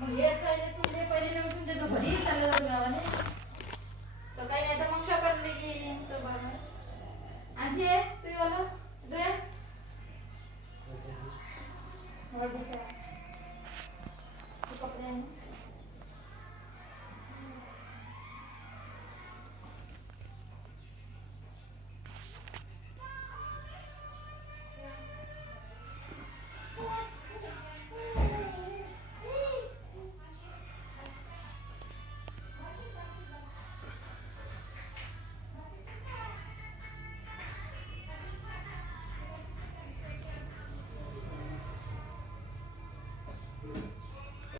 मग हे तुम्ही पहिले तुमच्या दुखडी झालेलं गावाने काही नाही आता मग शकले की बरं ये तु मला ड्रेस